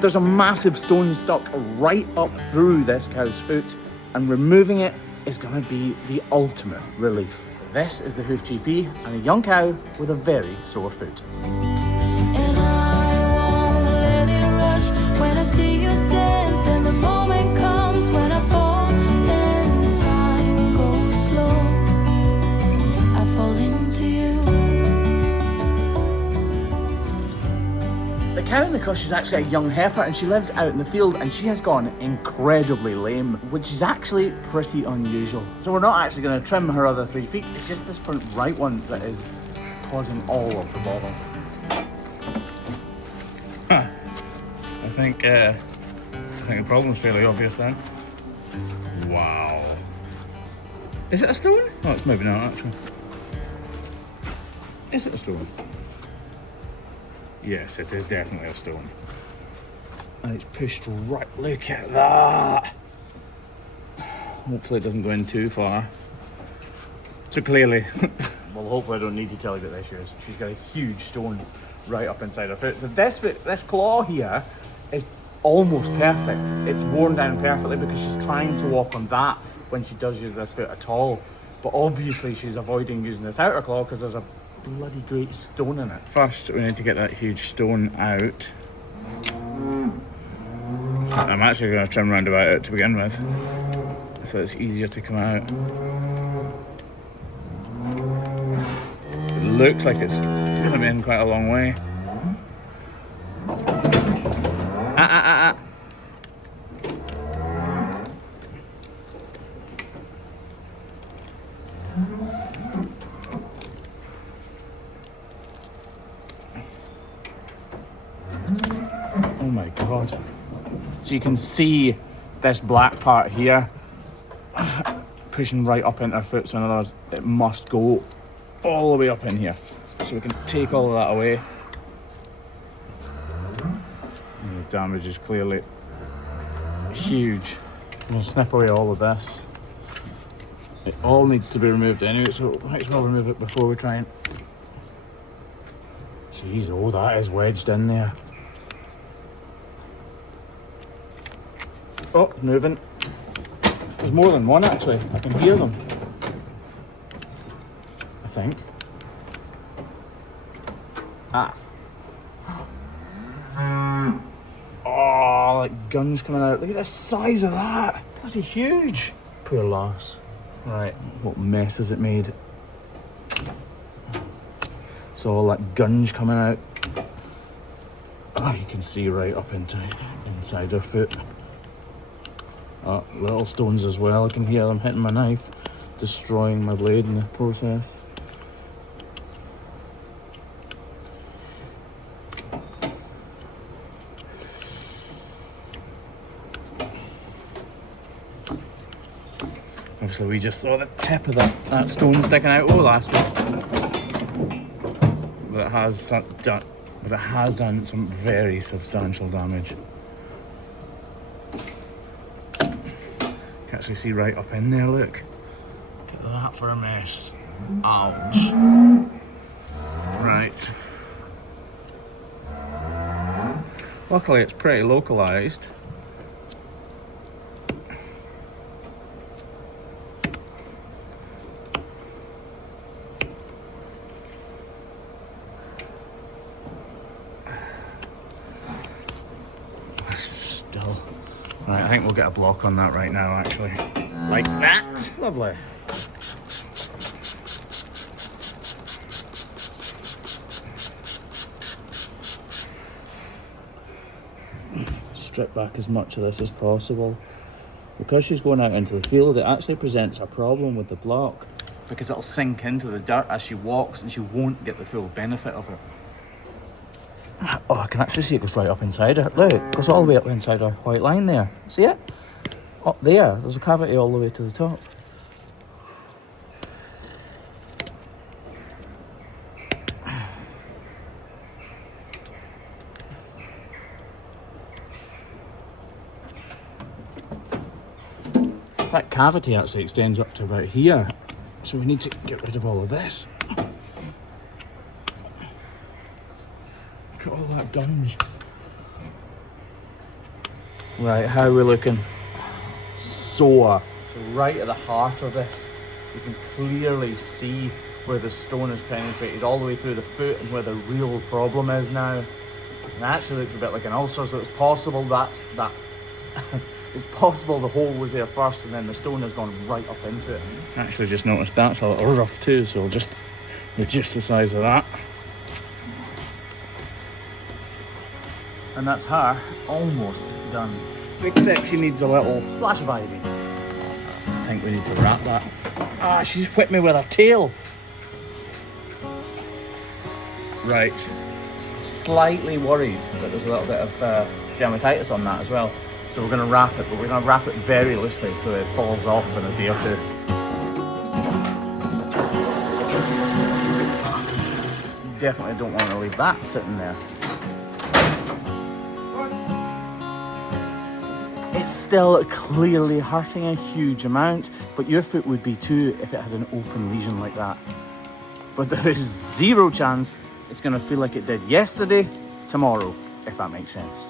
There's a massive stone stuck right up through this cow's foot, and removing it is going to be the ultimate relief. This is the Hoof GP and a young cow with a very sore foot. And I won't let it rush when I see you dance, and the moment comes when I fall and time goes slow. I fall into you. The cow in the cush is actually a young heifer, and she lives out in the field, and she has gone incredibly lame, which is actually pretty unusual. So we're not actually going to trim her other 3 feet, it's just this front right one that is causing all of the bother. I think the problem's fairly obvious then. Wow. Is it a stone? Oh, it's maybe not actually. Is it a stone? Yes, it is definitely a stone. And it's pushed right, look at that! Hopefully it doesn't go in too far. So clearly, well hopefully I don't need to tell you what the issue is. She's got a huge stone right up inside her foot. So this claw here is almost perfect. It's worn down perfectly because she's trying to walk on that when she does use this foot at all. But obviously she's avoiding using this outer claw because there's a bloody great stone in it. First, we need to get that huge stone out. I'm actually going to trim round about it to begin with, so it's easier to come out. It looks like it's going to be in quite a long way. Oh my god. So you can see this black part here pushing right up into her foot, so in other words, it must go all the way up in here. So we can take all of that away. And the damage is clearly huge. I'm going to snip away all of this. It all needs to be removed anyway, so might as well remove it before we try and... Jeez, oh, that is wedged in there. Oh, moving. There's more than one actually. I can hear them. I think. Ah. Oh, like guns coming out. Look at the size of that. Bloody huge. Poor lass. Right, what mess has it made? So all that gunge coming out. Oh, you can see right up inside her foot. Oh, little stones as well. I can hear them hitting my knife, destroying my blade in the process. Obviously we just saw the tip of that stone sticking out last week. But it has done some very substantial damage. Actually see right up in there, look. Look at that for a mess. Ouch. Right. Luckily it's pretty localised. Still. Right, I think we'll get a block on that right now, actually. Like that. Lovely. Strip back as much of this as possible. Because she's going out into the field, it actually presents a problem with the block because it'll sink into the dirt as she walks and she won't get the full benefit of it. Oh, I can actually see it goes right up inside her. Look, it goes all the way up inside her white line there. See it? Up there, there's a cavity all the way to the top. That cavity actually extends up to about here, so we need to get rid of all of this. Look at all that gunge. Right, how are we looking? Sore. So right at the heart of this, you can clearly see where the stone has penetrated all the way through the foot and where the real problem is now. And it actually looks a bit like an ulcer, so it's possible that it's possible the hole was there first and then the stone has gone right up into it. Actually just noticed that's a little rough too, so we'll just reduce the size of that. And that's her almost done. Except she needs a little splash of ivy. I think we need to wrap that. Ah, she's whipped me with her tail. Right. Slightly worried that there's a little bit of dermatitis on that as well. So we're going to wrap it, but we're going to wrap it very loosely so it falls off in a day or two. You definitely don't want to leave that sitting there. It's still clearly hurting a huge amount, but your foot would be too if it had an open lesion like that. But there is zero chance it's going to feel like it did yesterday, tomorrow, if that makes sense.